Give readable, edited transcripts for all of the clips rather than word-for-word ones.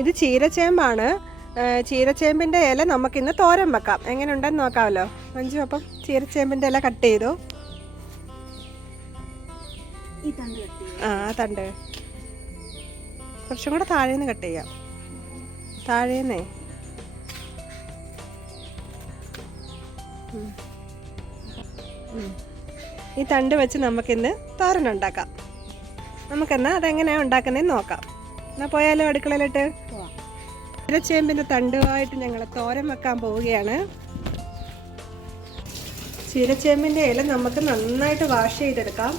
ഇത് ചീരച്ചേമ്പാണ്. ചീരച്ചേമ്പിൻ്റെ ഇല നമുക്കിന്ന് തോരൻ വെക്കാം. എങ്ങനെയുണ്ടെന്ന് നോക്കാമല്ലോ. മഞ്ജു, അപ്പം ചീരച്ചേമ്പിൻ്റെ ഇല കട്ട് ചെയ്തു. ആ തണ്ട് കുറച്ചും കൂടെ താഴേന്ന് കട്ട് ചെയ്യാം. താഴേന്നേ ഈ തണ്ട് വെച്ച് നമുക്കിന്ന് തോരൻ ഉണ്ടാക്കാം. നമുക്കെന്നാൽ അതെങ്ങനെയാണ് ഉണ്ടാക്കുന്നതെന്ന് നോക്കാം. എന്നാൽ പോയാലോ അടുക്കളയിലിട്ട്. ചീരച്ചേമ്പിൻ്റെ തണ്ടുമായിട്ട് ഞങ്ങൾ തോരൻ വെക്കാൻ പോവുകയാണ്. ചീരച്ചേമ്പിൻ്റെ ഇല നമുക്ക് നന്നായിട്ട് വാഷ് ചെയ്തെടുക്കാം.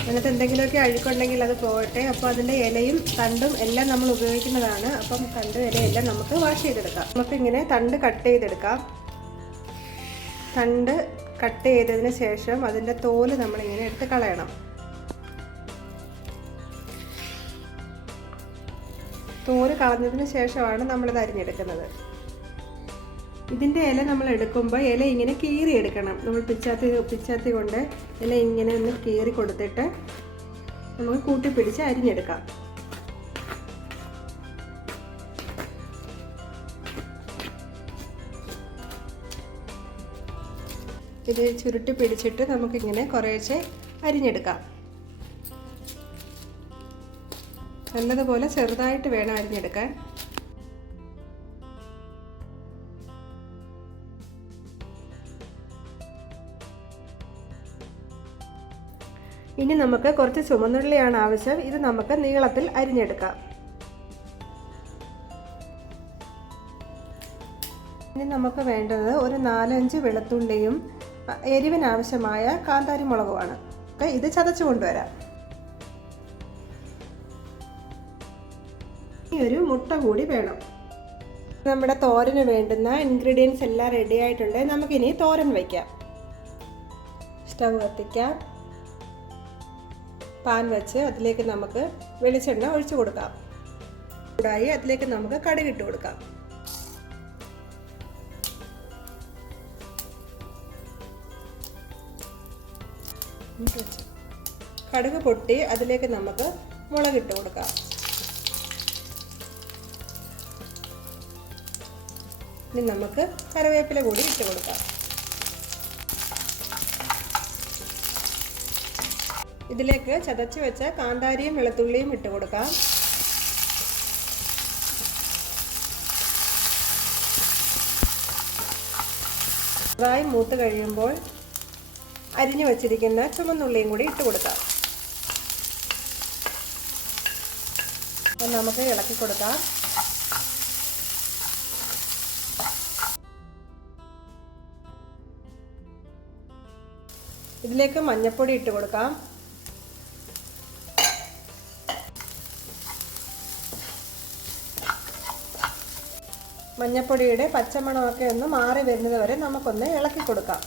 അതിനകത്ത് എന്തെങ്കിലുമൊക്കെ അഴുക്കുണ്ടെങ്കിൽ അത് പോകട്ടെ. അപ്പോൾ അതിൻ്റെ ഇലയും തണ്ടും എല്ലാം നമ്മൾ ഉപയോഗിക്കുന്നതാണ്. അപ്പം തണ്ട് ഇലയെല്ലാം നമുക്ക് വാഷ് ചെയ്തെടുക്കാം. നമുക്കിങ്ങനെ തണ്ട് കട്ട് ചെയ്തെടുക്കാം. തണ്ട് കട്ട് ചെയ്തതിന് ശേഷം അതിൻ്റെ തോല് നമ്മളിങ്ങനെ എടുത്ത് കളയണം. തോല് കളഞ്ഞതിന് ശേഷമാണ് നമ്മളിത് അരിഞ്ഞെടുക്കുന്നത്. ഇതിൻ്റെ ഇല നമ്മൾ എടുക്കുമ്പോൾ ഇല ഇങ്ങനെ കീറി എടുക്കണം. നമ്മൾ പിച്ചാത്തി കൊണ്ട് ഇല ഇങ്ങനെ ഒന്ന് കീറി കൊടുത്തിട്ട് നമുക്ക് കൂട്ടിപ്പിടിച്ച് അരിഞ്ഞെടുക്കാം. ഇത് ചുരുട്ടി പിടിച്ചിട്ട് നമുക്കിങ്ങനെ കുറേശ്ശെ അരിഞ്ഞെടുക്കാം. നല്ലതുപോലെ ചെറുതായിട്ട് വേണം അരിഞ്ഞെടുക്കാൻ. ഇനി നമുക്ക് കുറച്ച് ചുമന്നുള്ളിയാണ് ആവശ്യം. ഇത് നമുക്ക് നീളത്തിൽ അരിഞ്ഞെടുക്കാം. ഇനി നമുക്ക് വേണ്ടത് ഒരു 4-5 വെളുത്തുള്ളിയും എരിവിനാവശ്യമായ കാന്താരി മുളകുമാണ്. ഇത് ചതച്ചു കൊണ്ടുവരാം. ഇനി ഒരു മുട്ട കൂടി വേണം. നമ്മുടെ തോരന് വേണ്ടുന്ന ഇൻഗ്രീഡിയൻസ് എല്ലാം റെഡി ആയിട്ടുണ്ട്. നമുക്കിനി തോരൻ വയ്ക്കാം. സ്റ്റവ് കത്തിക്കാം. പാൻ വെച്ച് അതിലേക്ക് നമുക്ക് വെളിച്ചെണ്ണ ഒഴിച്ചു കൊടുക്കാം. ചൂടായി അതിലേക്ക് നമുക്ക് കടുകിട്ട് കൊടുക്കാം. കടുക് പൊട്ടി അതിലേക്ക് നമുക്ക് മുളകിട്ട് കൊടുക്കാം. ഇനി നമുക്ക് കറിവേപ്പില കൂടി ഇട്ട് കൊടുക്കാം. ഇതിലേക്ക് ചതച്ച് വെച്ച കാന്താരിയും വെളുത്തുള്ളിയും ഇട്ട് കൊടുക്കാം. നന്നായി മൂത്ത് കഴിയുമ്പോൾ അരിഞ്ഞു വച്ചിരിക്കുന്ന ചുമന്നുള്ളിയും കൂടി ഇട്ട് കൊടുക്കാം. അപ്പം നമുക്ക് ഇളക്കി കൊടുക്കാം. ഇതിലേക്ക് മഞ്ഞൾപ്പൊടി ഇട്ട് കൊടുക്കാം. മഞ്ഞൾപ്പൊടിയുടെ പച്ചമണമൊക്കെ ഒന്ന് മാറി വരുന്നത് വരെ നമുക്കൊന്ന് ഇളക്കി കൊടുക്കാം.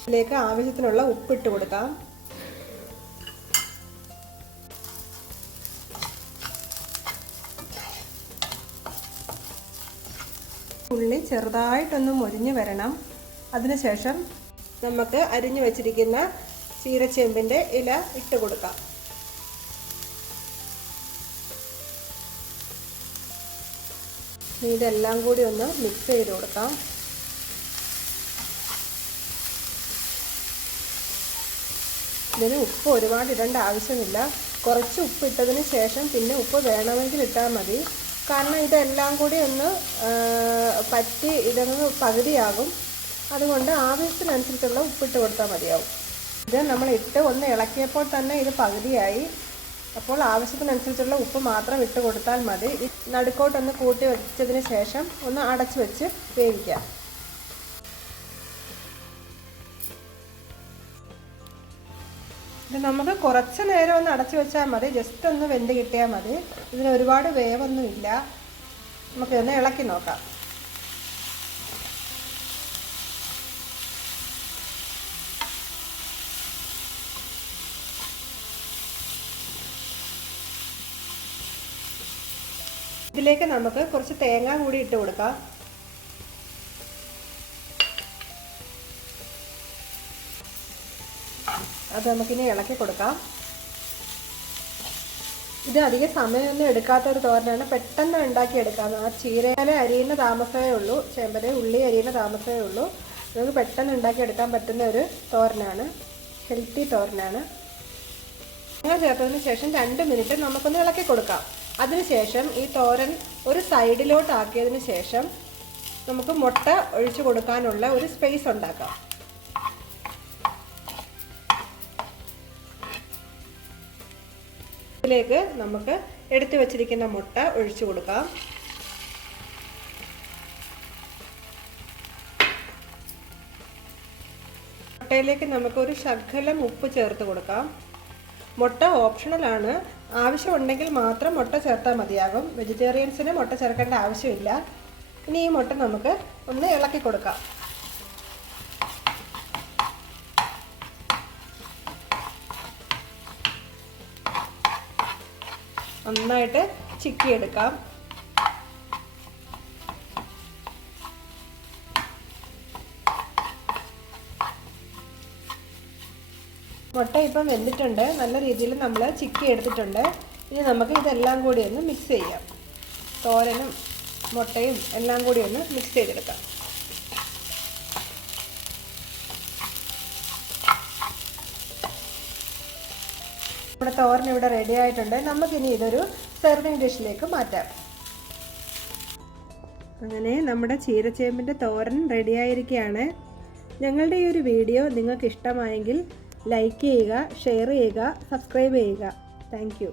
ഇതിലേക്ക് ആവശ്യത്തിനുള്ള ഉപ്പിട്ട് കൊടുക്കാം. ഉള്ളി ചെറുതായിട്ടൊന്ന് മൊരിഞ്ഞ് വരണം. അതിനുശേഷം നമുക്ക് അരിഞ്ഞു വെച്ചിരിക്കുന്ന ചീരച്ചേമ്പിൻ്റെ ഇല ഇട്ട് കൊടുക്കാം. ഇതെല്ലാം കൂടി ഒന്ന് മിക്സ് ചെയ്ത് കൊടുക്കാം. ഇതിന് ഉപ്പ് ഒരുപാട് ഇടേണ്ട ആവശ്യമില്ല. കുറച്ച് ഉപ്പ് ഇട്ടതിന് ശേഷം പിന്നെ ഉപ്പ് വേണമെങ്കിൽ ഇട്ടാൽ മതി. കാരണം ഇതെല്ലാം കൂടി ഒന്ന് പറ്റി ഇതൊന്ന് പകുതിയാകും. അതുകൊണ്ട് ആവശ്യത്തിനനുസരിച്ചുള്ള ഉപ്പിട്ട് കൊടുത്താൽ മതിയാവും. ഇത് നമ്മൾ ഇട്ട് ഒന്ന് ഇളക്കിയപ്പോൾ തന്നെ ഇത് പകുതിയായി. അപ്പോൾ ആവശ്യത്തിനനുസരിച്ചുള്ള ഉപ്പ് മാത്രം ഇട്ട് കൊടുത്താൽ മതി. നടുക്കോട്ടൊന്ന് കൂട്ടി വെച്ചതിന് ശേഷം ഒന്ന് അടച്ചു വെച്ച് വേവിക്കാം. ഇത് നമുക്ക് കുറച്ച് നേരം ഒന്ന് അടച്ചു വെച്ചാൽ മതി. ജസ്റ്റ് ഒന്ന് വെന്ത് കിട്ടിയാൽ മതി. ഇതിന് ഒരുപാട് വേവൊന്നുമില്ല. നമുക്കിതൊന്ന് ഇളക്കി നോക്കാം. ഇതിലേക്ക് നമുക്ക് കുറച്ച് തേങ്ങ കൂടി ഇട്ട് കൊടുക്കാം. അത് നമുക്കിനി ഇളക്കി കൊടുക്കാം. ഇത് അധികം സമയമൊന്നും എടുക്കാത്തൊരു തോരനാണ്, പെട്ടെന്ന് ഉണ്ടാക്കിയെടുക്കാം. ആ ചീരയില അരിയുന്ന താമസമേ ഉള്ളൂ, ചേമ്പല ഉള്ളി അരിയുന്ന താമസമേ ഉള്ളൂ. നമുക്ക് പെട്ടെന്ന് ഉണ്ടാക്കിയെടുക്കാൻ പറ്റുന്ന ഒരു തോരനാണ്, ഹെൽത്തി തോരനാണ്. തേങ്ങ ചേർത്തതിന് ശേഷം 2 മിനിറ്റ് നമുക്കൊന്ന് ഇളക്കി കൊടുക്കാം. അതിനുശേഷം ഈ തോരൻ ഒരു സൈഡിലോട്ട് ആക്കിയതിന് ശേഷം നമുക്ക് മുട്ട ഒഴിച്ചു കൊടുക്കാനുള്ള ഒരു സ്പേസ് ഉണ്ടാക്കാം. ഇതിലേക്ക് നമുക്ക് എടുത്തു വച്ചിരിക്കുന്ന മുട്ട ഒഴിച്ചു കൊടുക്കാം. മുട്ടയിലേക്ക് നമുക്ക് ഒരു ശകലം ഉപ്പ് ചേർത്ത് കൊടുക്കാം. മുട്ട ഓപ്ഷണലാണ്, ആവശ്യമുണ്ടെങ്കിൽ മാത്രം മുട്ട ചേർത്താൽ മതിയാകും. വെജിറ്റേറിയൻസിന് മുട്ട ചേർക്കേണ്ട ആവശ്യമില്ല. ഇനി ഈ മുട്ട നമുക്ക് ഒന്ന് ഇളക്കി കൊടുക്കാം. നന്നായിട്ട് ചിക്കിയെടുക്കാം. മുട്ട ഇപ്പം വെന്തിട്ടുണ്ട്, നല്ല രീതിയിൽ നമ്മൾ ചിക്കി എടുത്തിട്ടുണ്ട്. ഇനി നമുക്ക് ഇതെല്ലാം കൂടി ഒന്ന് മിക്സ് ചെയ്യാം. തോരനും മുട്ടയും എല്ലാം കൂടി ഒന്ന് മിക്സ് ചെയ്തെടുക്കാം. നമ്മുടെ തോരൻ ഇവിടെ റെഡി ആയിട്ടുണ്ട്. നമുക്കിനി ഇതൊരു സെർവിങ് ഡിഷിലേക്ക് മാറ്റാം. അങ്ങനെ നമ്മുടെ ചീരച്ചേമ്പിൻ്റെ തോരൻ റെഡി ആയിരിക്കുകയാണ്. ഞങ്ങളുടെ ഈ ഒരു വീഡിയോ നിങ്ങൾക്ക് ഇഷ്ടമായെങ്കിൽ ലൈക്ക് ചെയ്യുക, ഷെയർ ചെയ്യുക, സബ്സ്ക്രൈബ് ചെയ്യുക. Thank you.